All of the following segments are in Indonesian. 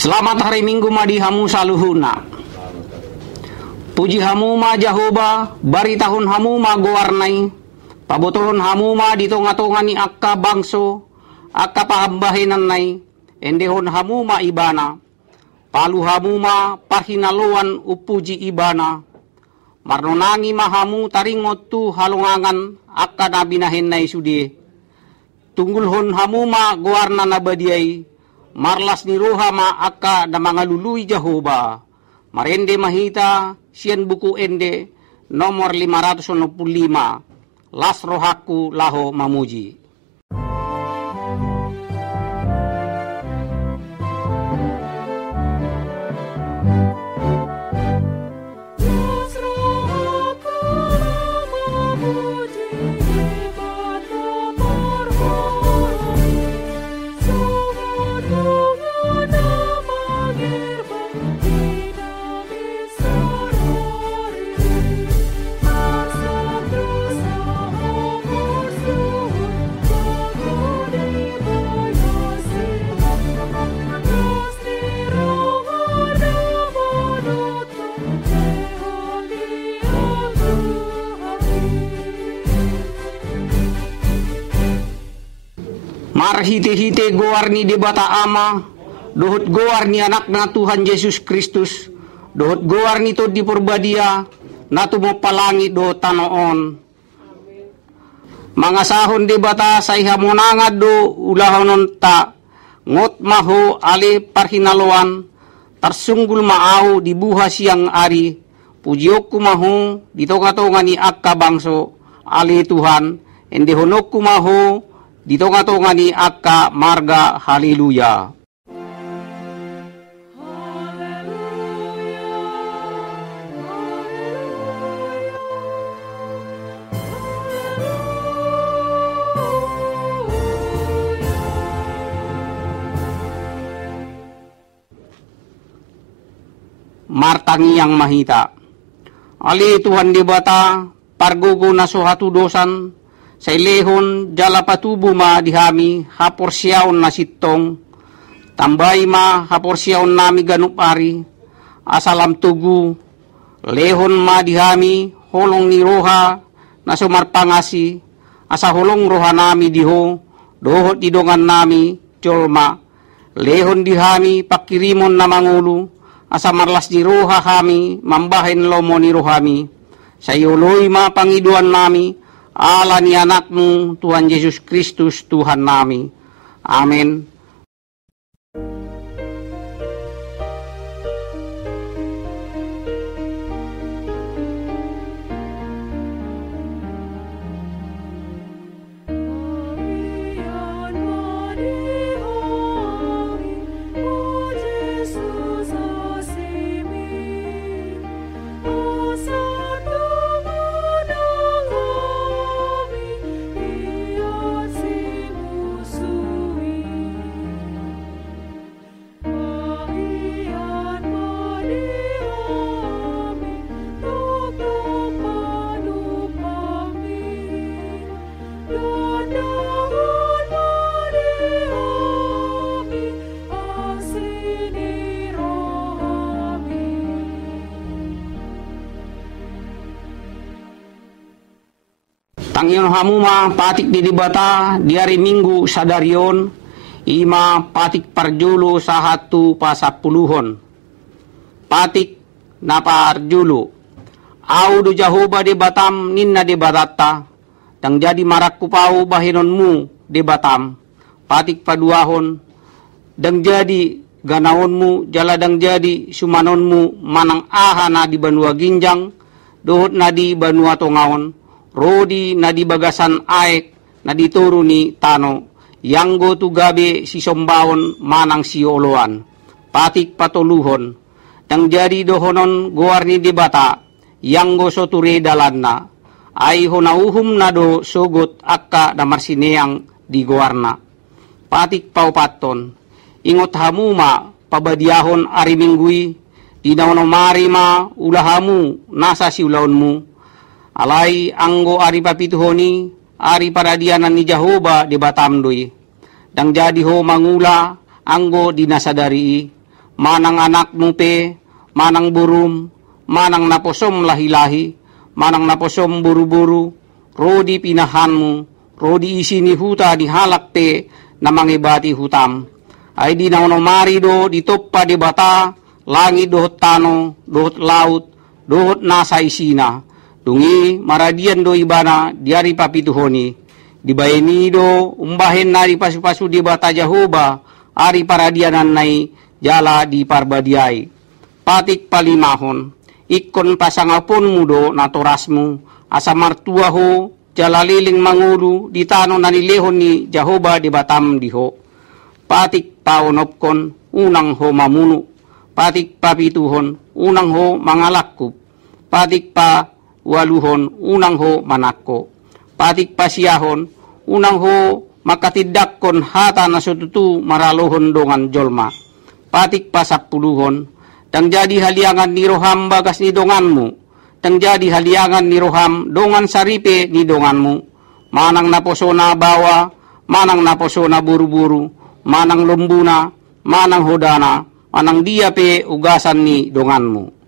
Selamat hari Minggu madi hamu saluhuna. Puji hamu ma Jahoba, bari tahun hamu ma gowarnai. Pabotoron hamu ma di tonga-tongani akka bangso, akka pahambahinan nai. Endehon hamu ma ibana. Palu hamu ma pahinaloan upuji ibana. Marnonangi ma hamu taringot tu halongangan akka nabinahin nai sudie. Tunggulhon hamu ma gowarna nabadiai. Marlas ni roha ma akka na mga lului Jahoba. Marende mahita siyan buku ende nomor 565. Las rohaku laho mamuji. Marhite-hite gowarni debata ama, dohot gowarni anak na Tuhan Yesus Kristus, dohot gowarni to di porbadia, nato mo palangi do tanoon. Mga sahon debata sa ihamonangad do ulahonon ta, ngot maho ali parhinaloan, tarsunggul maaw di buha siyang ari, pujiok kumaho, dito nga ni akka bangso, ali Tuhan, ende honok kumaho, dito nga ni akka marga haleluya. Martangi yang mahita. Ali Tuhan debata, pargogo na sohatu dosan, sa ilehon jala patubo ma dihami haporsyaon na sitong tambay ma haporsyaon nami ganupari asalam tugu lehon ma dihami holong ni roha na sumarpangasi asa holong roha nami diho dohot didongan nami colma lehon dihami pakirimon na mangulu asa marlas di roha kami mambahin lomo ni rohami sayoloy ma pangiduan nami ala ni anakmu Tuhan Yesus Kristus Tuhan nami. Amin. Tangyon hamu ma patik di debata di hari Minggu sadarion ima patik parjulo sa hatu pasapuluhon patik na parjulo au do Jahoba debatam ninna debatata tang jadi marak kupau bahinonmu debatam patik paduahon dang jadi ganaonmu jala dang jadi sumanonmu manang aha na di banua ginjang dohot na di banua tongaon Rodi na di bagasan aek na dituro ni tano yang go tu gabe si sombawon manang si oloan patik patuluhon dang jadi dohonon gowarni debata yang go soture dalanna ay honauhum na do sogot akka damarsineang di gowarna patik paupaton ingot hamuma pabadiahon ari minggui di nauno marima ulahamu nasa si ulaonmu alai anggo ari papituhoni ari paradianan ni Jahoba di Batamdoy. Dang jadi ho mangula anggo dinasadari manang anak mo pe, manang burum, manang naposom lahi-lahi, manang naposom buru-buru, rodi pinahan mo, rodi isi ni huta di halak pe na mangibati hutam. Ay di na marido di toppa di bata, langit dohot tano, dohot laut, dohot nasa isina. Dungi maradian do ibana diari papituhoni. Di bayenido umbahen na di pasu-pasu di bata Jahoba, ari paradianan nai jala di parbadiay. Patik palimahon, ikon pasangapon mudo na torasmu, asa martuaho, jalaliling mangulu, di tano nanilehon ni Jahoba di batam diho. Patik paonopkon, unang ho mamunu, patik papituhon, unang ho mangalakup, patik pa waluhon, unang ho manakko, patik pasiyahon, unang ho makatidakkon hata na sututu maralohon dongan jolma, patik pasapuluhon, tang jadi haliangan ni roham bagas ni donganmu, tang jadi haliangan ni roham dongan saripe ni donganmu, manang naposona bawa, manang naposona buru-buru, manang lumbuna, manang hodana, manang dia pe ugasan ni donganmu.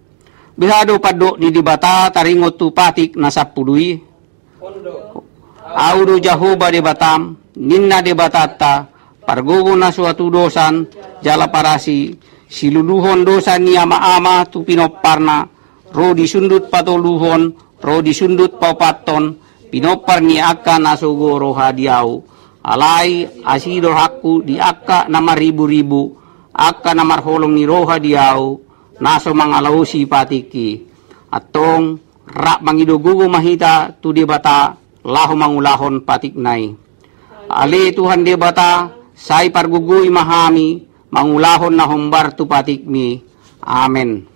Bihado paddo ni dibata taringot tu patik na sapului. Audo Jahoba di batam, ninna di batata, pargogo na suatu dosan, jala parasi, siluluhon dosan ni ama-ama tu pinopparna, ro disundut patoluhon, ro disundut paupaton, pinopar ni akka nasugo roha diau. Alai asido hakku di akka nama ribu-ribu, akka namar holong ni roha diau, naso mangalausi patiki. Atong rak mangidugugo mahita tu di bata, lahu mangulahon patik nai. Ali Tuhan di bata, say pargugui mahami, mangulahon na humbar tu patik mi. Amen.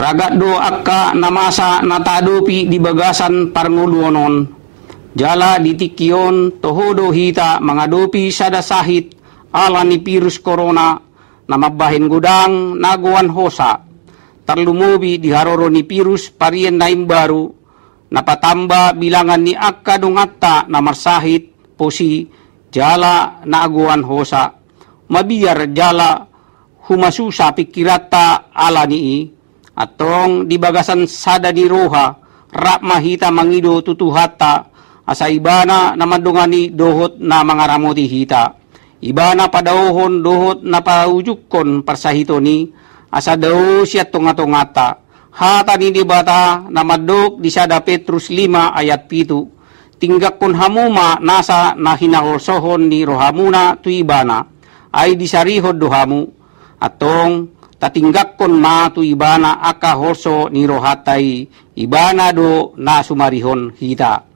Ragat do akka namasa natadopi di bagasan parnguluonon. Jala ditikion tohodo hita mangadopi sada sahit ala ni virus corona na mabahin gudang naguan hosa. Tarlumubi di haroro ni virus parien naim baru napatamba bilangan ni akka dungatta na marsahit posi jala naguan hosa. Mabiar jala humasusa pikirata ala nii. Atong di bagasan sada di roha, rak mahita mangido tutuhata, asa ibana na madungani dohot na mga ramoti hita. Ibana padauhon dohot na paujukon parsahito ni, asa daw siya tunga-tungata. Hata ni di bata na madok di sada Petrus 5 ayat 7, tinggak kon hamuma nasa na hinaholsohon ni rohamuna tu ibana, ay disarihod dohamu. Atong tatinggak kon ma tu ibana aka horso ni rohatay ibana do na sumarihon hita.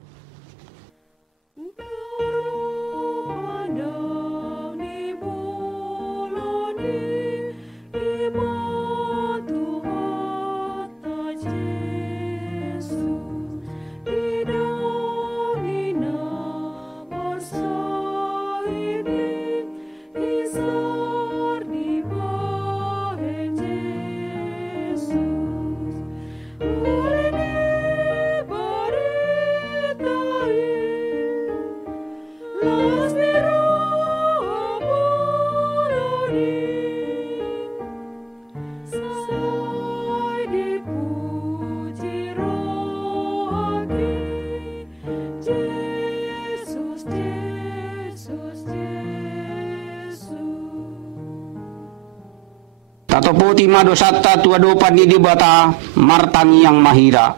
Tatopoti madosata tua dopan di bata martangi yang mahira.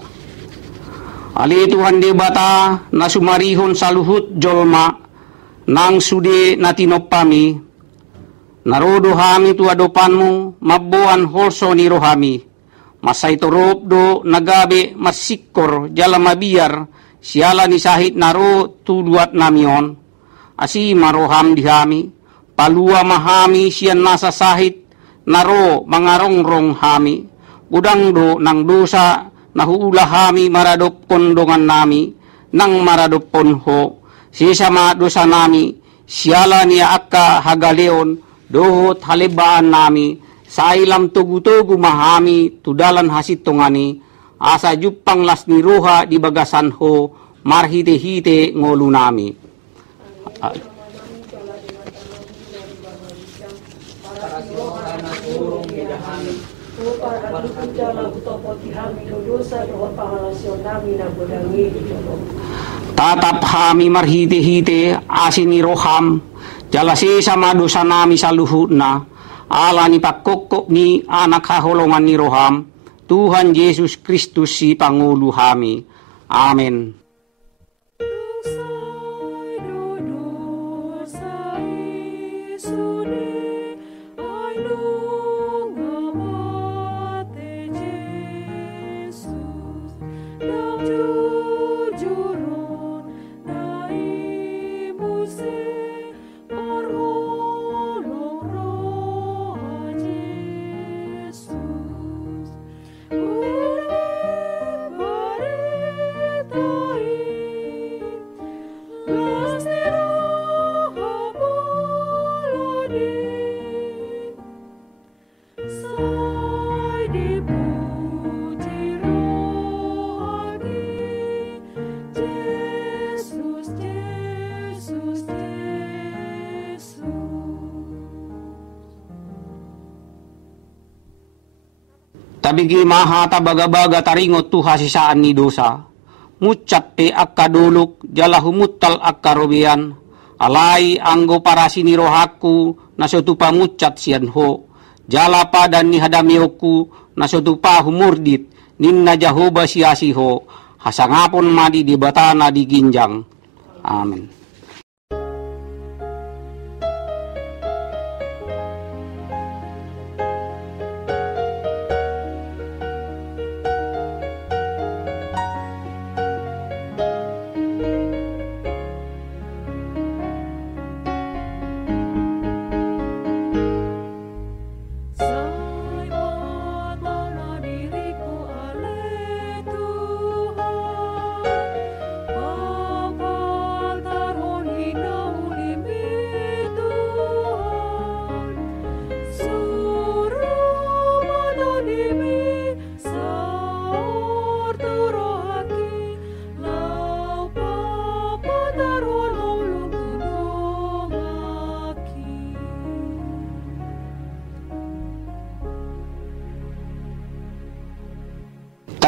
Ali Tuhan di bata nasumarihon saluhut jolma nang sude natinopami. Narodo hami tua dopanmu mabuan holso ni rohami. Masay torop do nagabe masikor jala mabiar siala ni sahit naro tuduat namion. Asi maroham dihami palua mahami sian nasa sahit naro mangarongrong hami. Udang do nang dosa nahuula hami maradop kondongan nami nang maradop ponho. Sesama dosa nami siala niya akka hagaleon dohot halibaan nami. Sailam tugu-tugu mahami tudalan hasit tongani asa jupang las ni roha di bagasan ho marhite-hite ngolu nami. Tatap hami marhite-hite asini roham jalasi sama dosa nami saluhut na ala ni pakokok ni anak haholongan ni roham Tuhan Yesus Kristus si Pangulo hami. Amen. Tabigi maha tabaga-baga taringot tu hasisaan ni dosa. Mucat te akka duluk jala humuttal akka robian. Alai anggo parasi ni rohaku nasotupa mucat sian ho. Jala padan ni hadamioku nasotupa humurdit ninna jahoba siasi ho. Hasangapon madi di batana di ginjang. Amin.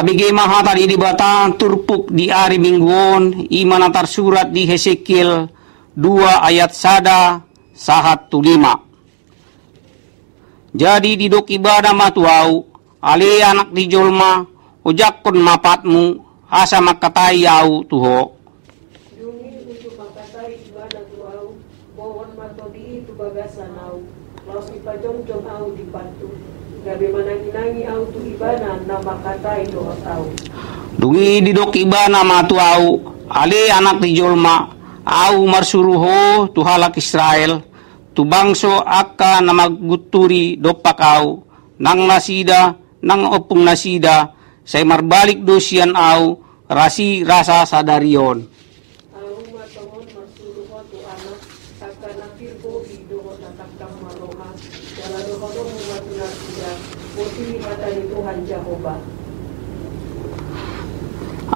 Tabigi maha tadi di batang turpuk di ari mingguon iman antar surat di Hesekiel 2 ayat 1 sahat 5. Jadi di dok ibadah matuau ali anak di jolma ujakon mapatmu asa makatai au tuho. Dungi untuk makatai ibadah tuau bawon matodi itu bagasan au laos ipajong-jong au di batu. Gabi mananginangi au tu ibana na makatai doa tau. Dungi didok ibana matu au ali anak di jolma au marsuruho tu halak Israel tu bangso akka na magguturi dopak au nang nasida nang opung nasida say marbalik dosian au rasi rasa sadarion. Au matongon marsuruho tu anak akka na pirbo idoho na takang maroha jala dohodong matunasida putih mata ni Tuhan Jehovah.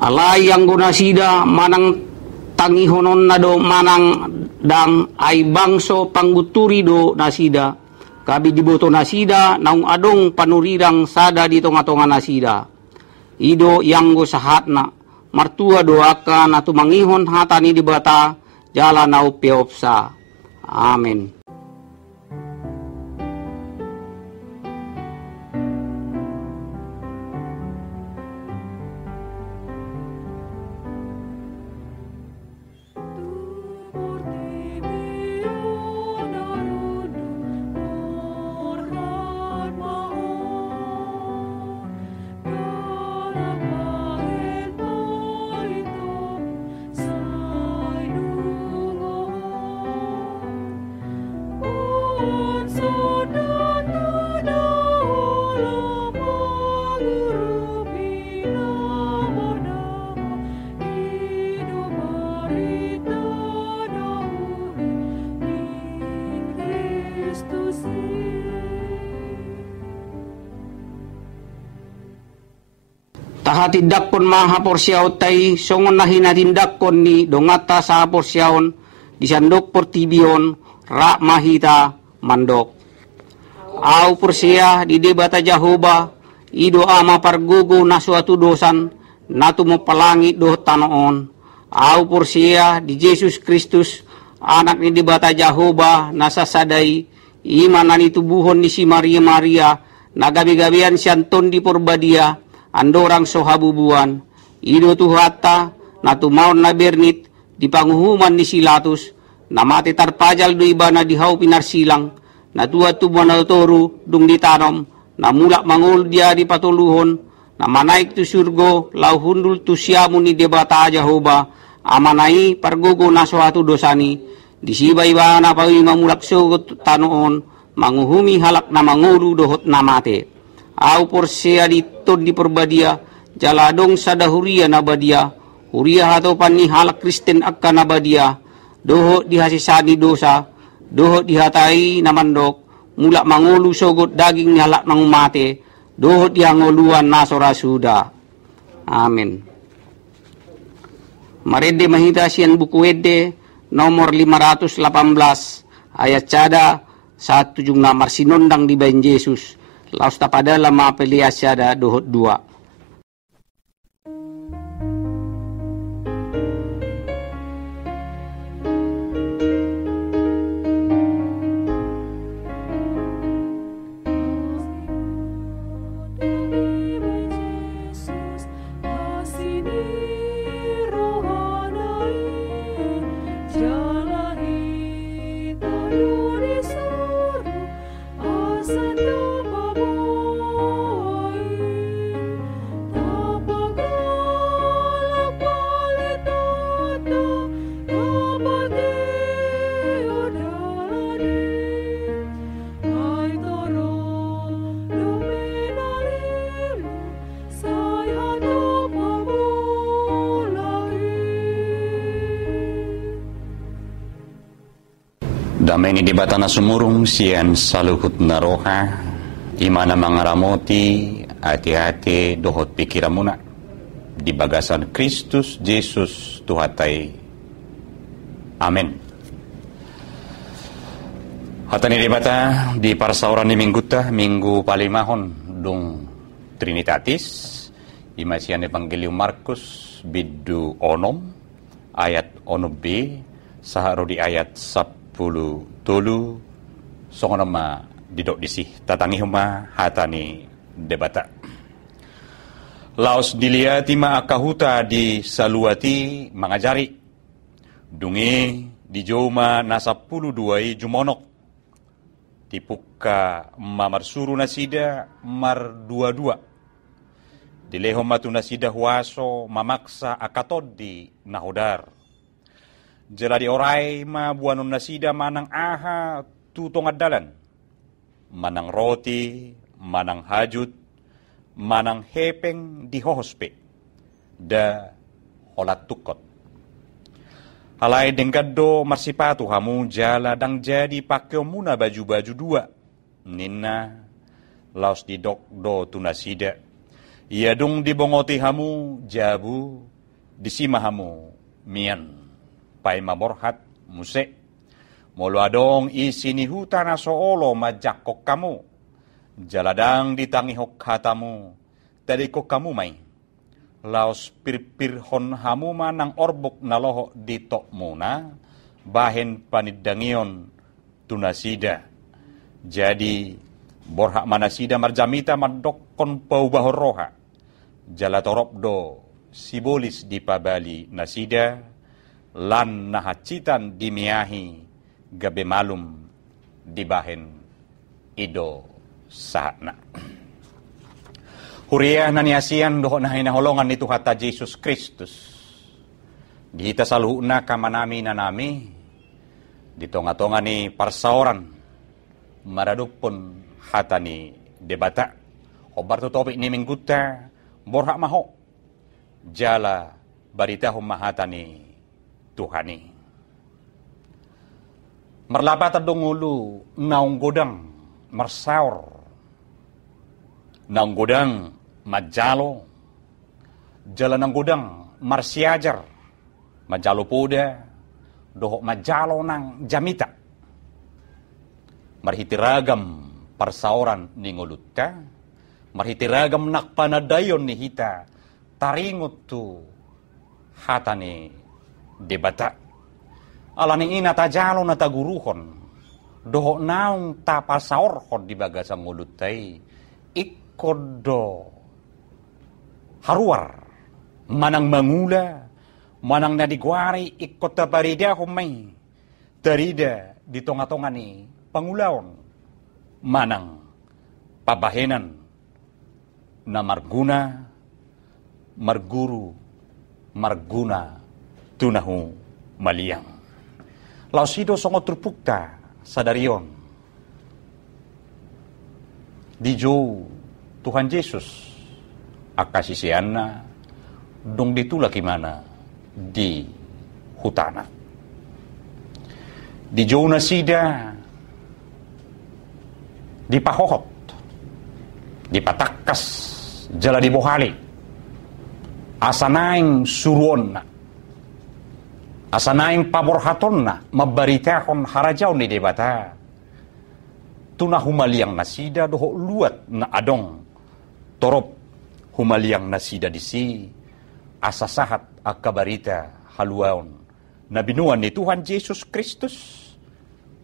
Alay yang gunasida manang tangihonon na do manang dang ay bangso pangguturi do nasida. Kabi diboto nasida naung adong panurirang sada di tonga-tonga nasida. Ido yang go sahat na martua doaka na tumangihon hatani di bata jala nau peopsa. Amin. Sa hatidak kon maha porsyaw tay, songon na hinatindak kon ni dongata sa porsyaon, disandok portibion, ra mahita mandok. Au porsia di debata Jahoba, ido ama pargugo na suatu dosan, natu mo palangit do tanoon. Au porsia di Jesus Kristus, anak ni debata Jahoba, nasa saday, iman ni tubuhon ni si Maria, nagabi-gabian siyanton di porbadia, andorang sohabubuan, ido tuhata, natumaon na bernit, di panguhuman ni Silatus, namati tarpajal do iba na dihaw pinarsilang, natuwa tubuan na toru, dung ditanom, namulak mangul dia di patuluhon, namanaik tu surgo, lau hundul tu siamu ni debata Jahoba, amanai pargogo na suatu dosani, disibay ba na pawi mamulak sugot tanoon, manguhumi halak na mangulu dohot namate. Au porsia diton di perbadia, jaladong sadahuria nabadia, huria atau pani halak Kristen akka nabadia, doho dihasisani dosa, doho dihatai namandok, mulak mangulu sogot daging ni halak nangumate, doho dihangoluan nasora suda. Amin. Marede mahita siyan buku wede, nomor 518, ayat cada, 1 jungna marsinondang di bain Yesus. Laos tapada lama peliasya da dohot 2. Damay ni debata na sumurong siyan salukot na roha, imana mga ramoti, ati-ati, dohot pikiran muna. Di bagasan Kristus, Jesus, tuhatay. Amen. Hata ni debata, di parsauran ni Minggu palimahon, dong Trinitatis, imasian Evangelium Markus, bidu onom, ayat onob, saharo di ayat 10 tolu songonama didok disih tatangi huma hatani debata laos diliati ma akahuta di saluati mangajari dungi di joma na 12 jumonok tipuka mamarsuru nasida mar 22 dileho matu nasida huaso mamaksa akatod di nahodar Jeladi oray mabuanon nasida manang aha tutong adalan. Manang roti, manang hajut, manang hepeng di hohospe. Da olat tukot. Halay dengkado marsipatu hamu jala dang jadi pakyo muna baju-baju 2. Nina laos di dokdo tunasida. Ia dung dibongoti hamu jabu disima hamu mian. Pai maborhat muse molo adong isini huta na soolo majakok kamu jaladang ditangihok hatamu tadi kok kamu may laos pirpir hon hamu manang orbok na loho ditok muna bahen panidangion tunasida jadi borhak manasida marjamita mandokon paubahor roha jalatorobdo sibolis di pabali nasida lan nahacitan dimiahi gabe malum dibahen ido sahna. Huriah naniasian doho na hinaholongan ni Tuhata Jesus Kristus. Dihita saluhuna kamanami na nami, ditonga-tonga ni parsaoran, maradupon hata ni debata. Obar tutopik ni mingguta, borhak maho, jala barita humahata ni Tuhani. Merlapa tadongulu naung godang marsaur. Naung godang majalo. jalan ang gudang marsiajar, majalo poda, dohok majalo ng jamita. Marhitiragam parsauran ni ngulutta, marhitiragam nakpanadayon ni hita, taringot tu hata ni debata. Alaning ina tajalo na taguruhon, dohok naong tapasaorhon di bagasang nguluttay, ikodo haruar, manang mangula, manang nadigwari, ikot taparida humay, tarida di tonga-tonga ni Pangulaon, manang pabahenan na marguna, marguru, marguna, tunahu maliyang. Lausido songo trupukta sa dariyon. Di jo Tuhan Yesus akasisian na dong ditula kimana di hutana. Di jo na sida dipahohot, dipatakkas, jala dibohali, asanaing suruon na, asanaing paborhaton na, mabaritahon harajaw ni debata, tuna humaliang nasida doho luat na adong, torop humaliang nasida disi, asasahat akabarita haluaon, na binuan ni Tuhan Yesus Kristus,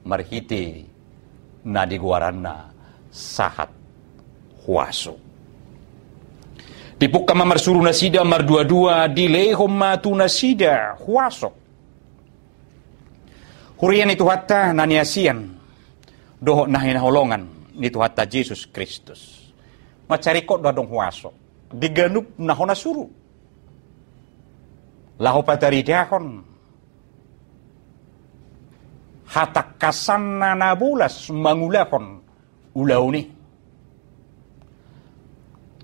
marhiti na diguaran na sahat huaso. Tipuk kama marsuru nasida mardua-dua dilehom matu nasida huaso. Hurian itu hatta naniasian doho nahinahulongan itu hatta Yesus Kristus. Macarikot dadong huaso. Diganup naho nasuru. Laho pataridahon. Hatakasan na nabulas mangulakon ulaw ni.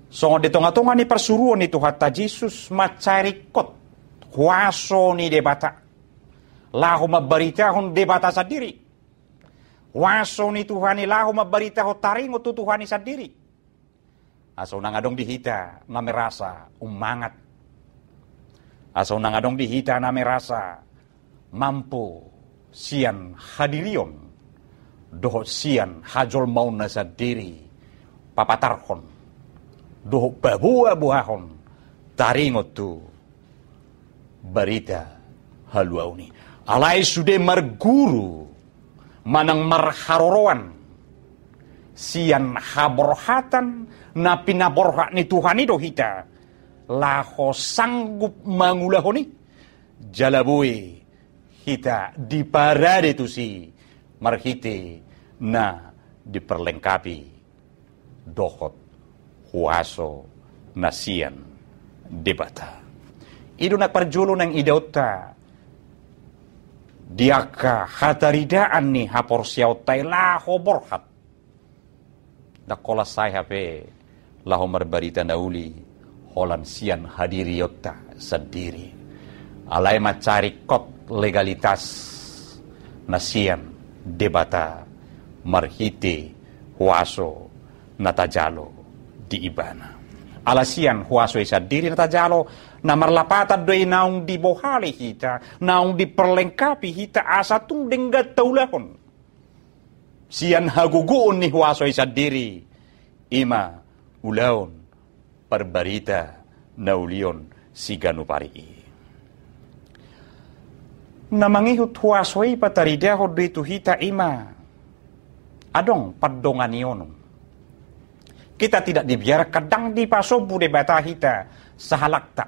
So di tonga-tonga ni persuruan itu hatta Jesus macarikot huaso ni debata. Lahu mabaritahon debata sadiri. Huaso ni Tuhan lahu mabaritaho taringo tu Tuhan ni sadiri. Aso nangadong dihita na merasa umangat. Aso nangadong dihita na merasa mampu sian hadirion, doho sian hajol mau nasa diri, papatarhon, doho babuah-buahon, taringot tu berita haluauni. Alai sude marguru, manang marharoroan, sian haborhatan, na pinaborha ni Tuhan itu hita, laho sanggup mangulahoni, jalabui, kita diparade tu si marhite na diperlengkapi dohot huaso nasian debata. Idu nak perjulo nang idauta diaka hataridaan ni hapor siautai laho borhat. Dakola sai hape laho marbarita nauli holan sian hadiriyota sendiri. Alai macari kot legalitas nasian debata marhite huaso natajalo di ibana. Alasian huaso isa diri natajalo na marlapatan doy naung dibohali hita, naung diperlengkapi hita asa tung denggat taulahon. Sian haguguon ni huaso isa diri ima ulaon perbarita naulion siganu pari. Na mangihut huasway pataridaho dito hita ima adong padongan yonong. Kita tidak dibiarkan dang di pasobu debata hita sahalakta.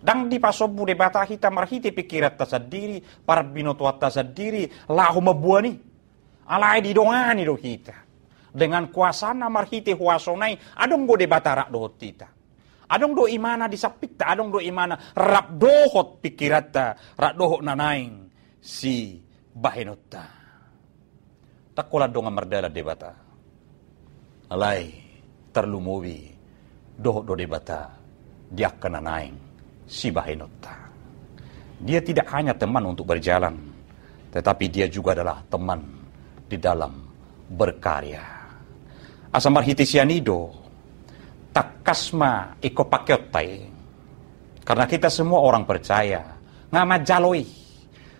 Dang di pasobu debata hita marhiti pikirat tasadiri, para binotuat tasadiri, lahu mabuani. Alay di dongani do hita. Dengan kuasana marhiti huasonay, adong go debata rak dohot hita. Adong do imana disapikta, adong do imana rap dohot pikirata, rak dohot nanaing si bahenota. Takola donga merdala debata. Alay terlumuwi dohot do debata dia kena nanaing si bahenota. Dia tidak hanya teman untuk berjalan, tetapi dia juga adalah teman di dalam berkarya. Asam marhiti sianido takasma iko pakyotai Karena kita semua orang percaya. Ngamat jaloi.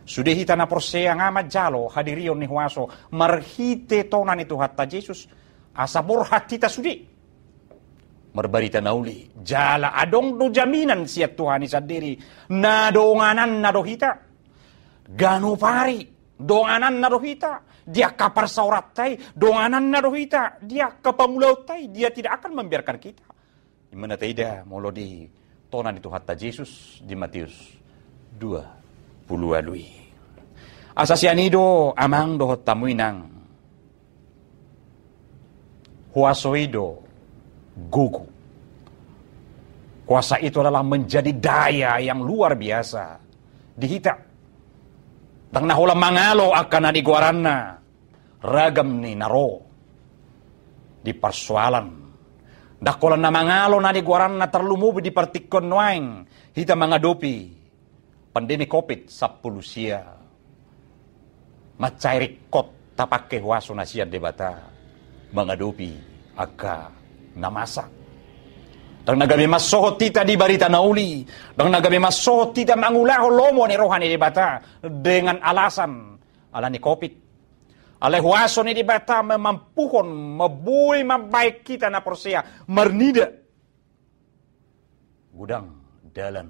Sudah hita na persea ngamat jalo. Hadirion ni huaso. Marhite tonan itu hatta Yesus. Asa borhat kita sudi. Merbarita nauli. Jala adong do jaminan siat Tuhan sendiri. Nadonganan na do hita. Gano pari. Donganan na do hita. Dia kapar sauratay. Donganan na do hita. Dia kapamulautay. Dia tidak akan membiarkan kita. Dimana tidak molo di tonan itu hatta Yesus di Matius 20 alui. Asasianido amang dohot tamuinang huasoido gugu. Kuasa itu adalah menjadi daya yang luar biasa dihita. Tang nahola mangalo akan adiguaranna ragam ni naro di persoalan. Dakolan na mangalo na diguaran na terlumubi di partikon nuaing hita mengadopi pandemi COVID-19 sia. Macai kot tapake huaso na siya debata mengadopi aga namasa. Dang nagabi masohot tita di barita nauli. Dang nagabi masohot tita mangulaho lomo ni rohani debata dengan alasan ala ni COVID. Alay huaso ni dibata memampuhon, mabuhay mabaik kita na porsia, marnida. Gudang dalan,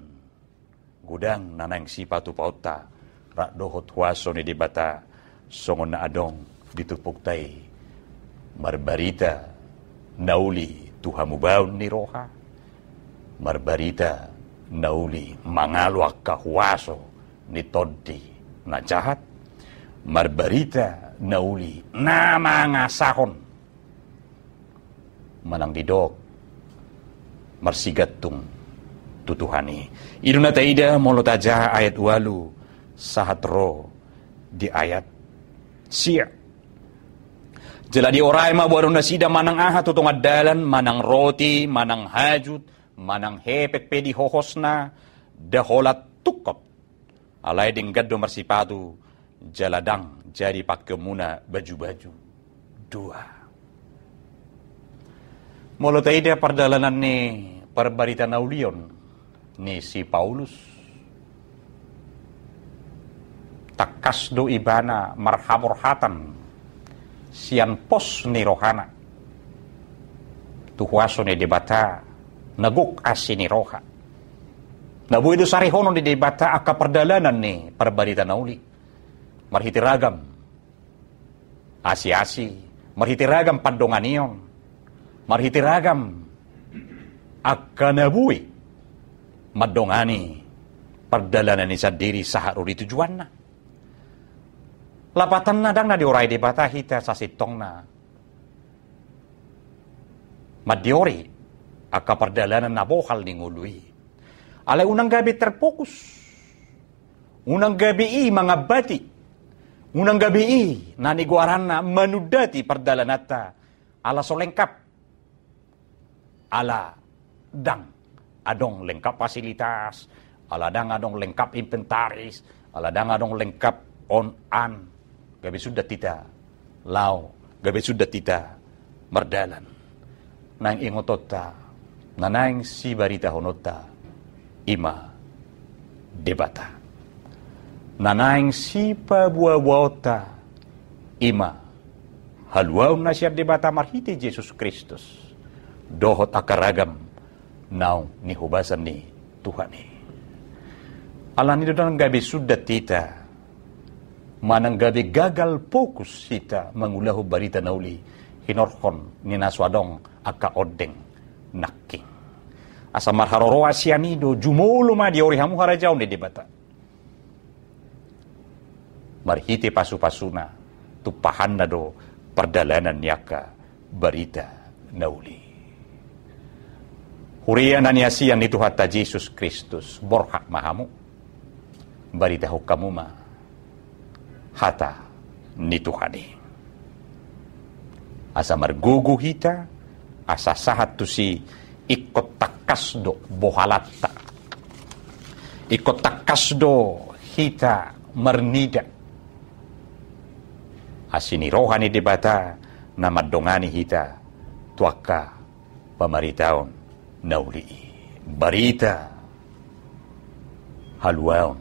gudang nanang sipatu pauta, rak dohot huaso ni dibata, songon na adong ditupok tay, marbarita, nauli tuhamubaon ni roha, marbarita, nauli mangalwak ka huaso ni toddi na jahat, marbarita, nauli na mga sahon manang didok marsigat tung tutuhani idu na taida molotaja ayat 8 sahatro di ayat sia jela di oray mabuarong na sida manang aha tutong adalan manang roti manang hajut manang hepek pedi hohos na daholat tukot alay ding gaddo marsipatu jaladang jadi pakai muna baju-baju 2. Molo taida perdalanan ni perbarita naulion ni si Paulus. Takas do ibana marhamorhatan sian pos ni rohana. Tuhuaso ni debata naguk asi ni roha. Nabuido sarihono ni debata aka perdalanan ni perbarita nauli. Marhitiragam asi-asi, marhitiragam pandonganion, marhitiragam akanabui madongani perdalanan ni sendiri saharuri tujuan na. Lapatan na dang na dioray debata hita sa sitong na madiori aka perdalanan na bohal ni ngului. Alay unang gabi terfokus, unang gabi mga bati, unang gabi naniguaran na manudati perdalanata ala so lengkap ala dang adong lengkap fasilitas ala dang adong lengkap inventaris ala dang adong lengkap on-an gabi sudah tita lao gabi sudah tita merdalan nang ingotota nanang si barita honota ima debata nanaing sipa buah-buahota ima haluaw na siya debata marhiti Jesus Kristus dohot akaragam naw ni hubasan ni Tuhan ni alan ito nang gabi sudah tita manang gabi gagal fokus kita mengulahu barita nauli hinorhon ni naswadong aka odeng naking asa marharoroa sianido jumulo ma di orihamu harajaw ni debata marhiti pasu-pasuna tupahan na do perdalanan yaka barita nauli. Hurian na niya siyan nito hatta Jesus Kristus borhak mahamu barita hukamu ma hata ni Tuhani. Asa margugu hita asa sahat tu si ikot takas do bohalata ikot takas do hita mernida asini rohani debata na madongani hita tuaka pamaritaon nauli barita haluaon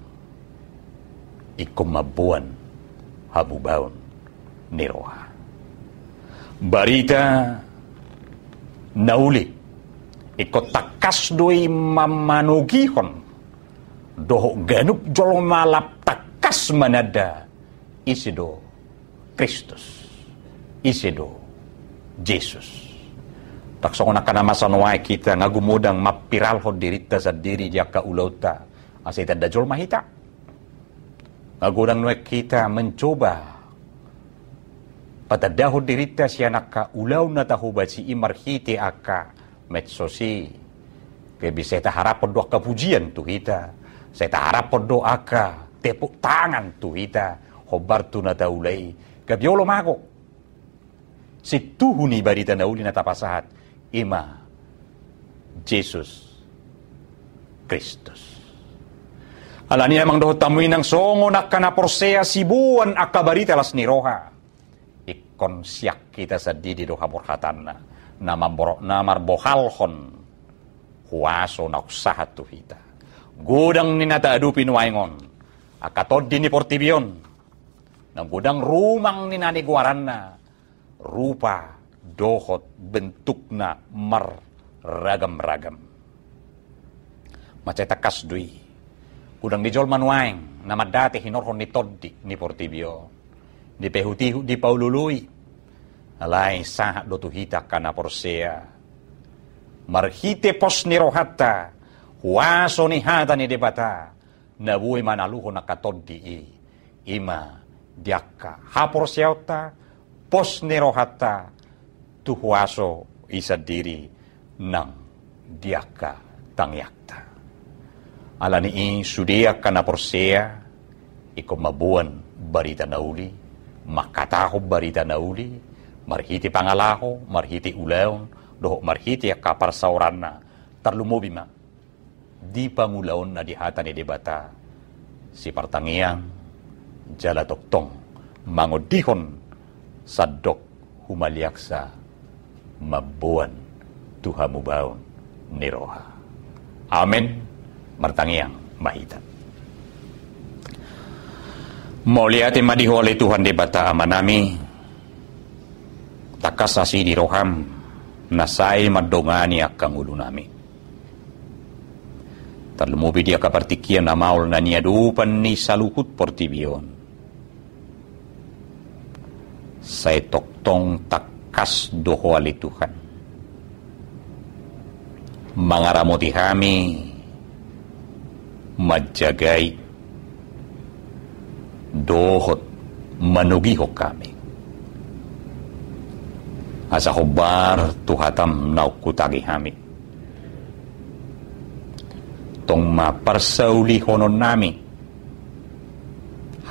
ikumabuan hamubaon ni Roha. Barita nauli ikot takas doy mamanugihon doho ganup jolong malap takas manada isido Kristus, isido Jesus. Taksong na kanamasan wae kita ngagumudang mapiralho dirita sa diri jaka ulauta asita dajol mahita. Ngagudang wae kita mencoba patadaho dirita siya naka ulaw na tahubat si imarhiti aka metsosi. Kaya bisa ta harapon doa kapujian tu kita. Saya ta harapon doa ka tepuk tangan tu kita. Hobar tu na taulay. Kabiolo mako. Si tuhuni barita na uli na tapasahat. Ima Jesus Kristus. Alani namang doho tamuin ng songo na kanaporsea sibuan akabarita las ni Roha. Ikon siyak kita sa didi doha borhatan na marbohalhon huwaso na usahat to hita. Gudang ninataadupin waingon. Akatod din ni Portibion. Nang gudang rumang ninaniguaran na rupa dohot bentuk na marragam-ragam. Macay takas dui. Kudang di jol manuaing na madati hinorhon ni Toddi ni Portibio. Di pehutihu di paulului. Alay sahat do tuhita kana porsea. Marhite pos ni rohata. Huwaso ni hata ni debata. Nabuhi manaluho na katoddi ima diaka. Haporseauta pos ni rohata. Tuhuaso isa diri ng diaka tangyakta. Alani sudia kana porsea iko mabuan barita nauli, makataho barita nauli, marhiti pangalaho, marhiti ulaon, doho marhiti kaparsauran na tarlumobi ma. Di pangulaon na dihata ni debata si partangiang jala toktong mangodihon sadok humaliaksa mabuan tuhamubaon ni Roha. Amen. Martangiang mahita. Mauliati madiho oleh Tuhan di bata amanami. Takasasi di Roham. Nasay madongani akang ulo nami. Terlumubi dia kapartikian na maul na niyadupan ni saluhut Portibion. Say toktong takas doho ali Tuhan. Mangaramoti kami majagay dohot manugiho kami. Asa hubar tuhatam naukutagi kami. Tong maparsauli honon nami.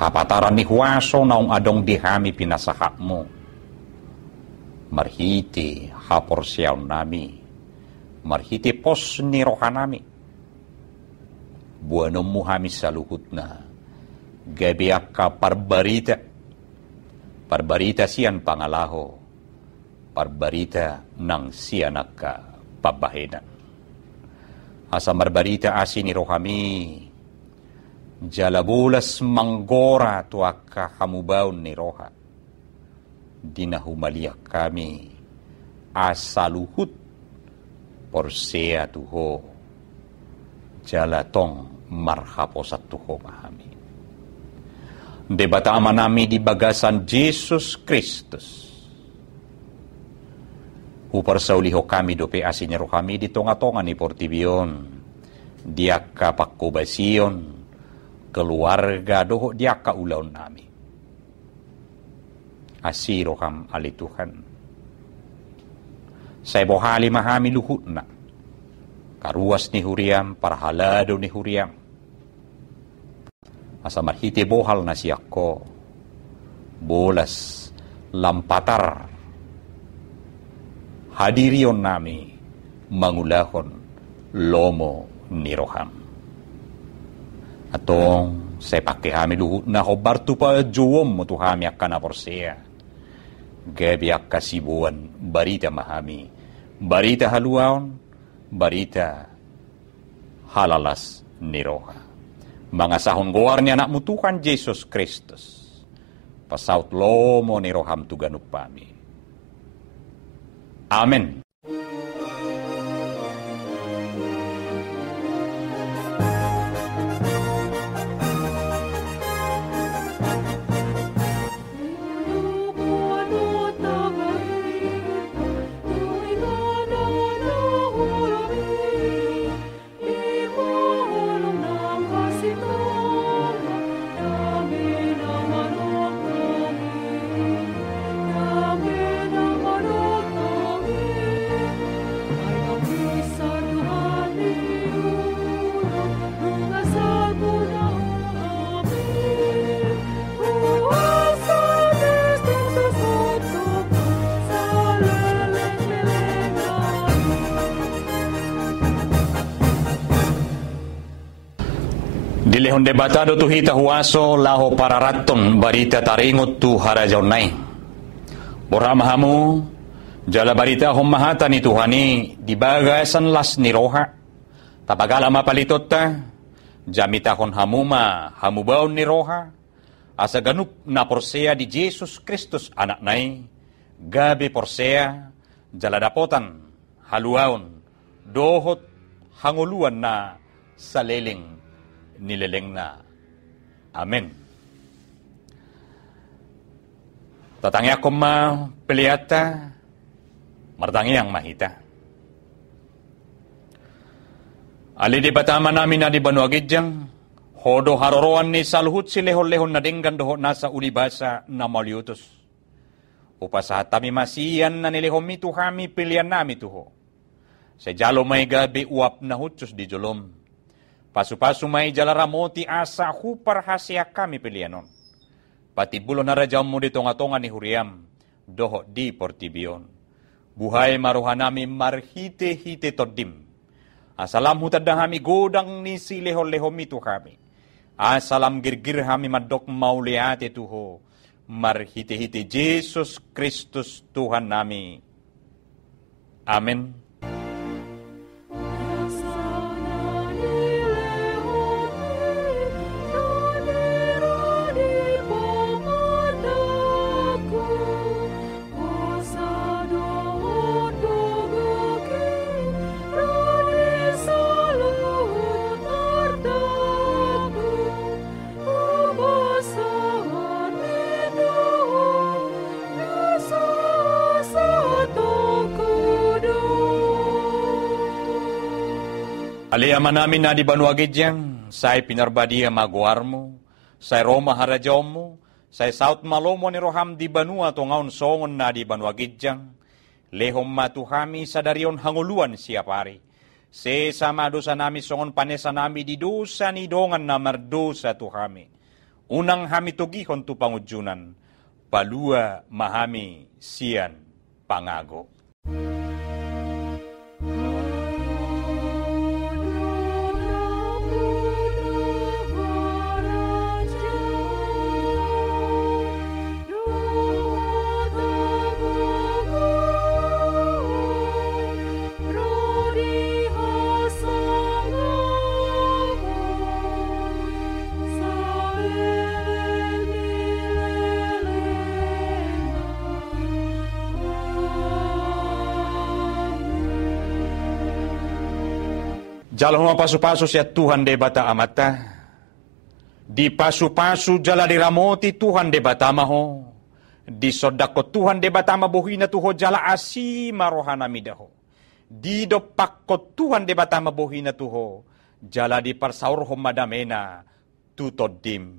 Hapataran ni huwaso naung adong di kami pinasahak mo. Marhiti haporsiyaw nami. Marhiti pos ni roha nami. Buanom mo kami sa luhut na. Gabiak ka parbarita. Parbarita siyan pangalaho. Parbarita ng siyanak ka pabahinan. Asa marbarita asin ni rohami. Jalabulas manggora tuak ka hamubaw ni roha. Dinahumaliak kami. Asa luhut. Porsea tuho. Jalatong marhapo sa tuho mahami. Debata amanami di bagasan Jesus Kristus. Uparsauliho kami dope asinyaro kami di tonga-tonga ni Portibion. Diak kapakubasyon. Keluarga doho diak kaulaon nami. Asiro kam alituhan. Say bohali mahami luhut na. Karuas ni Huriam, parhalado ni Huriam. Asa marhiti bohal na siya ko. Bolas, lampatar. Hadirion nami, mangulahon, lomo ni Roham. Atong sepake kami luhut na hobartu pa juwom mo tu kami akana porsea. Gabi akasibuan, barita mahami. Barita haluaon, barita halalas ni Roha. mga sahon goarnya anak mo Tuhan Jesus Kristus. Pasaut lomo ni roham tu ganup pami. Amen. Dilehon debatado tu hita huaso laho para raton barita taringot tu harajaw nai. Bora mahamu jala barita hom mahata ni Tuhani dibagasan las ni roha. Tapagala mapalitot ta jamitahon hamuma hamubaw ni roha. Asa ganup na porsea di Jesus Kristus anak nai. Gabi porsea jala dapotan haluaon dohot hanguluan na saleling nileleng na. Amen. Tatangya ko pelihata, martangi ang mahita. Ali di batama namin na di banuagidjang, hodo haroroan ni salhut si lehon-lehon na dinggan doho nasa ulibasa na maliutos. Upasahat tami masiyan na nilehon mito kami pilihan nami tuho. Sa jalo may gabi uap na hutsos di jolom. Pasu-pasu may jalaramoti asa hupar hasya kami pilihanon. Pati bulo na rajam mo di tonga-tonga ni Huriam, doho di portibion. Buhay maruhan nami marhite-hite todim. Asalam hutad na hami godang ni silehon-lehon mito kami. Asalam girgir hami madok mauliate tuho. Marhite-hite Jesus Kristus Tuhan nami. Amen. Aliyaman namin na di banuagidyang, say pinarbadiya maguar mo, say Roma harajaw mo, say South Malomo ni Roham di banua tungaon songon na di banuagidyang, lehom matuhami sa darion hanguluan siya pari. Se sama dosa nami songon panesa nami di dosa ni dongan na mardosa tuhami. Unang hami tugihon tu pangujunan, palua mahami siyan pangago. Jalo mga pasu-pasu siya Tuhan de bata amata. Di pasu-pasu jala di ramoti Tuhan de bata maho. Di sodako Tuhan de bata mabuhi na tuho jala asi marohana midaho. Di dopakko Tuhan de bata mabuhi na tuho jala di parsaur madamena tutodim.